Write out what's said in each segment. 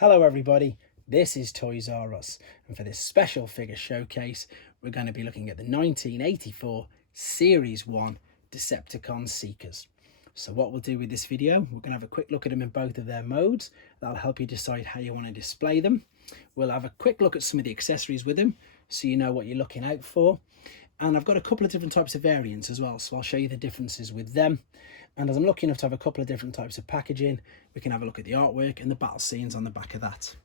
Hello everybody, this is Toys R Us, and for this special figure showcase we're going to be looking at the 1984 Series 1 Decepticon Seekers. So what we'll do with this video, we're going to have a quick look at them in both of their modes. That'll help you decide how you want to display them. We'll have a quick look at some of the accessories with them so you know what you're looking out for. And I've got a couple of different types of variants as well, so I'll show you the differences with them. And as I'm lucky enough to have a couple of different types of packaging, we can have a look at the artwork and the battle scenes on the back of that.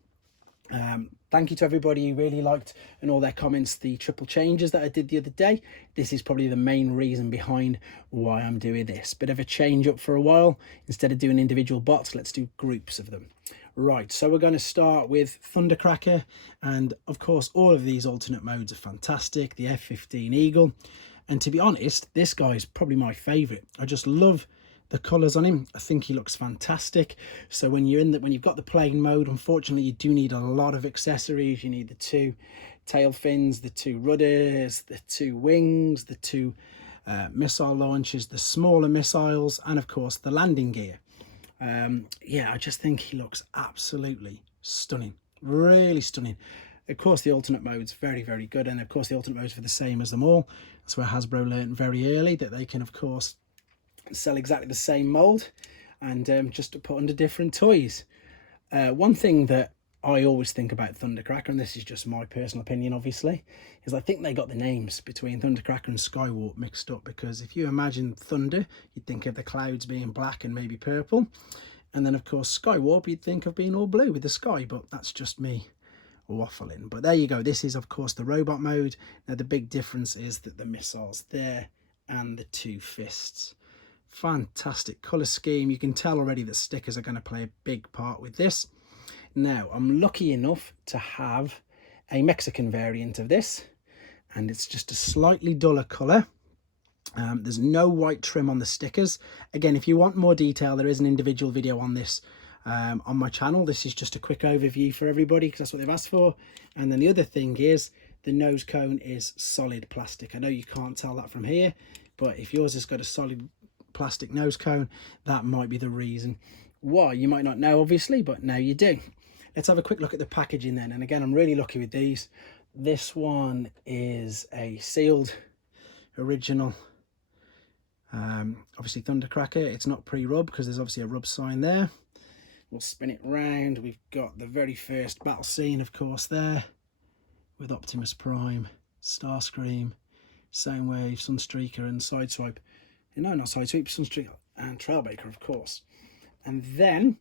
Thank you to everybody who really liked and all their comments the triple changes that I did the other day. This is probably the main reason behind why I'm doing this. Bit of a change up for a while. Instead of doing individual bots, let's do groups of them. Right, so we're going to start with Thundercracker, and of course all of these alternate modes are fantastic. The F-15 Eagle, and to be honest, this guy is probably my favourite. I just love the colours on him. I think he looks fantastic. So when you've got the plain mode, unfortunately you do need a lot of accessories. You need the two tail fins, the two rudders, the two wings, the two missile launchers, the smaller missiles, and of course the landing gear. Yeah, I just think he looks absolutely stunning, really stunning. Of course the alternate mode's very, very good, and of course the alternate mode's for the same as them all. That's where Hasbro learned very early that they can of course sell exactly the same mold and just to put under different toys. One thing that I always think about Thundercracker, and this is just my personal opinion obviously, is I think they got the names between Thundercracker and Skywarp mixed up, because if you imagine thunder, you'd think of the clouds being black and maybe purple, and then of course Skywarp you'd think of being all blue with the sky, but that's just me waffling. But there you go, this is of course the robot mode. Now the big difference is that the missiles there and the two fists. Fantastic colour scheme. You can tell already that stickers are going to play a big part with this. Now I'm lucky enough to have a Mexican variant of this, and it's just a slightly duller colour. There's no white trim on the stickers. Again, if you want more detail, there is an individual video on this on my channel. This is just a quick overview for everybody because that's what they've asked for. And then the other thing is the nose cone is solid plastic. I know you can't tell that from here, but if yours has got a solid plastic nose cone, that might be the reason why. You might not know obviously, but now you do. Let's have a quick look at the packaging then. And again, I'm really lucky with these. This one is a sealed original obviously Thundercracker. It's not pre-rub because there's obviously a rub sign there. We'll spin it round. We've got the very first battle scene of course there with Optimus Prime, Starscream, Soundwave, Sunstreaker and Sideswipe. No, not Sidesweep, Sunstreaker and Trailbreaker, of course. And then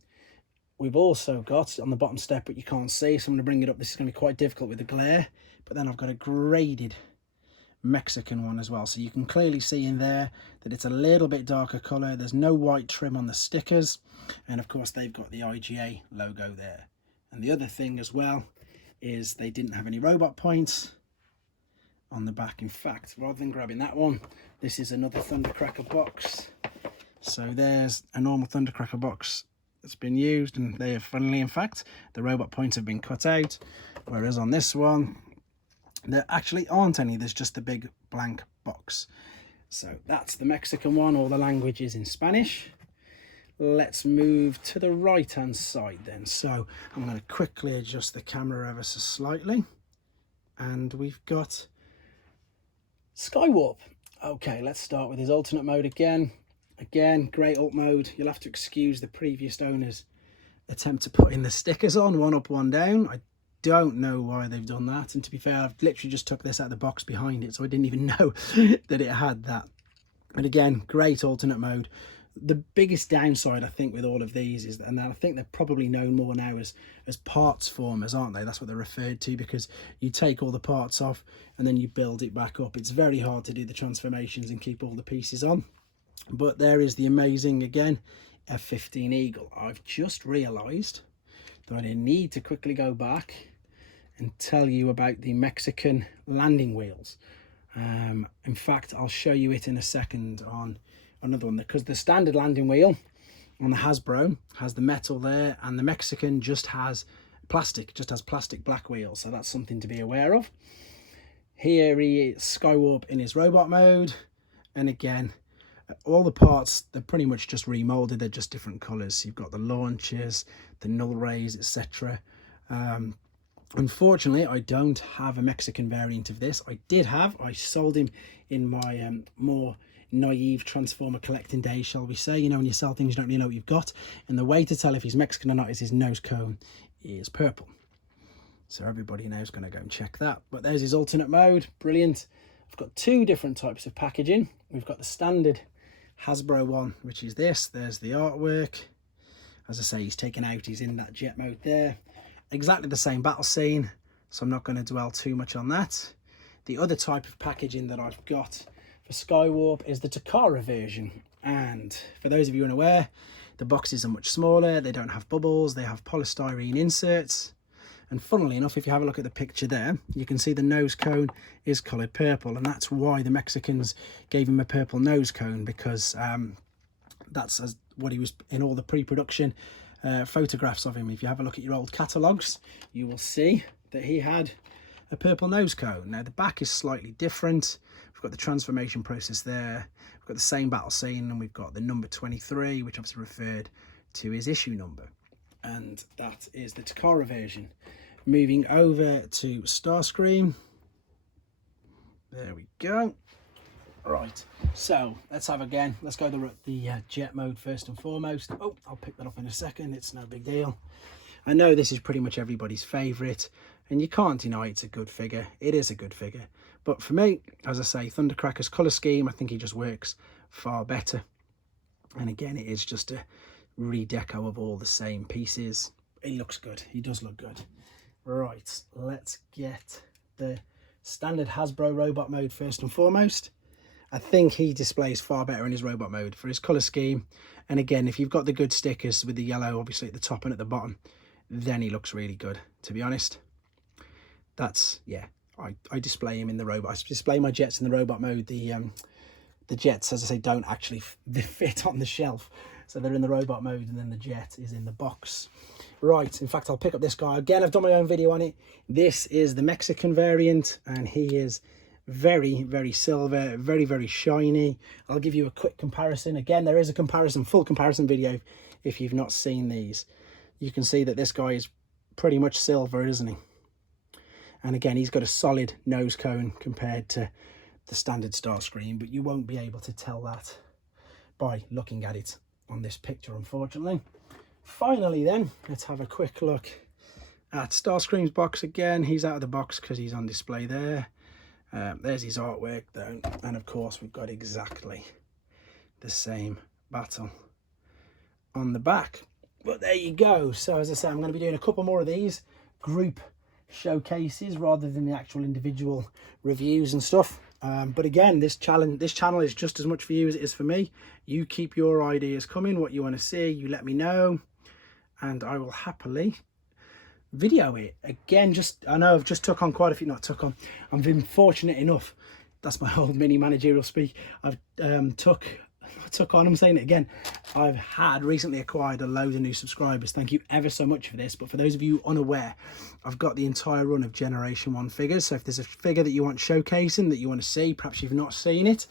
we've also got on the bottom step, but you can't see, so I'm going to bring it up. This is going to be quite difficult with the glare. But then I've got a graded Mexican one as well. So you can clearly see in there that it's a little bit darker colour. There's no white trim on the stickers. And of course, they've got the IGA logo there. And the other thing as well is they didn't have any robot points on the back. In fact, rather than grabbing that one, this is another Thundercracker box. So there's a normal Thundercracker box that's been used, and they have, funnily in fact, the robot points have been cut out, whereas on this one there actually aren't any. There's just a big blank box. So that's the Mexican one. All the language is in Spanish. Let's move to the right hand side then. So I'm going to quickly adjust the camera ever so slightly, and we've got Skywarp. Okay, let's start with his alternate mode again. Again, great alt mode. You'll have to excuse the previous owner's attempt to put in the stickers on, one up, one down. I don't know why they've done that. And to be fair, I've literally just took this out of the box behind it, so I didn't even know that it had that. But again, great alternate mode. The biggest downside I think with all of these is, and I think they're probably known more now as parts formers, aren't they? That's what they're referred to, because you take all the parts off and then you build it back up. It's very hard to do the transformations and keep all the pieces on. But there is the amazing, again, F-15 Eagle. I've just realised that I need to quickly go back and tell you about the Mexican landing wheels. In fact, I'll show you it in a second on another one, because the standard landing wheel on the Hasbro has the metal there, and the Mexican just has plastic black wheels, so that's something to be aware of. Here he is, Skywarp in his robot mode, and again All the parts, they're pretty much just remolded, they're just different colours. You've got the launchers, the null rays, etc. Unfortunately, I don't have a Mexican variant of this. I sold him in my more naive Transformer collecting days, shall we say. You know, when you sell things, you don't really know what you've got. And the way to tell if he's Mexican or not is his nose cone is purple. So everybody now is going to go and check that. But there's his alternate mode. Brilliant. I've got two different types of packaging. We've got the standard Hasbro one, which is this. There's the artwork. As I say, he's taken out. He's in that jet mode there. Exactly the same battle scene, so I'm not going to dwell too much on that. The other type of packaging that I've got for Skywarp is the Takara version, and for those of you unaware, the boxes are much smaller, they don't have bubbles, they have polystyrene inserts, and funnily enough, if you have a look at the picture there, you can see the nose cone is coloured purple, and that's why the Mexicans gave him a purple nose cone, because that's what he was in all the pre-production photographs of him. If you have a look at your old catalogues, you will see that he had a purple nose cone. Now the back is slightly different. We've got the transformation process there. We've got the same battle scene, and we've got the number 23, which obviously referred to his issue number. And that is the Takara version. Moving over to Starscream. There we go. Right, so let's go the jet mode first and foremost. Oh, I'll pick that up in a second, it's no big deal. I know this is pretty much everybody's favourite, and you can't deny it's a good figure. It is a good figure, but for me, as I say, Thundercracker's colour scheme, I think he just works far better. And again, it is just a redeco of all the same pieces. He looks good, he does look good. Right, let's get the standard Hasbro robot mode first and foremost. I think he displays far better in his robot mode for his colour scheme. And again, if you've got the good stickers with the yellow, obviously at the top and at the bottom, then he looks really good, to be honest. That's, yeah, I display him in the robot. I display my jets in the robot mode. The jets, as I say, don't actually fit on the shelf. So they're in the robot mode, and then the jet is in the box. Right, in fact, I'll pick up this guy. Again, I've done my own video on it. This is the Mexican variant, and he is very, very silver, very, very shiny. I'll give you a quick comparison. Again, there is a comparison, full comparison video if you've not seen these. You can see that this guy is pretty much silver, isn't he? And again, he's got a solid nose cone compared to the standard Starscream, but you won't be able to tell that by looking at it on this picture, unfortunately. Finally then, let's have a quick look at Starscream's box again. He's out of the box because he's on display there. There's his artwork though, and of course we've got exactly the same battle on the back. But there you go. So as I say, I'm going to be doing a couple more of these group showcases rather than the actual individual reviews and stuff. But again, this channel is just as much for you as it is for me. You keep your ideas coming, what you want to see, you let me know, and I will happily video it. Again, I know I've just took on quite a few, I've been fortunate enough, that's my old mini managerial speak, I've took on, I'm saying it again, I've had recently acquired a load of new subscribers. Thank you ever so much for this. But for those of you unaware, I've got the entire run of Generation 1 figures. So if there's a figure that you want showcasing, that you want to see, perhaps you've not seen it,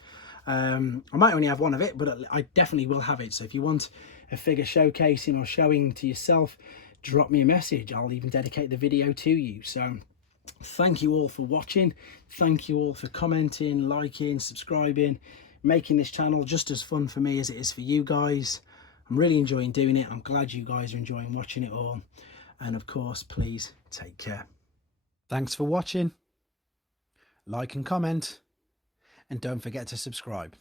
I might only have one of it, but I definitely will have it. So if you want a figure showcasing or showing to yourself, drop me a message. I'll even dedicate the video to you. So thank you all for watching. Thank you all for commenting, liking, subscribing, making this channel just as fun for me as it is for you guys. I'm really enjoying doing it. I'm glad you guys are enjoying watching it all. And of course, please take care. Thanks for watching. Like and comment. And don't forget to subscribe.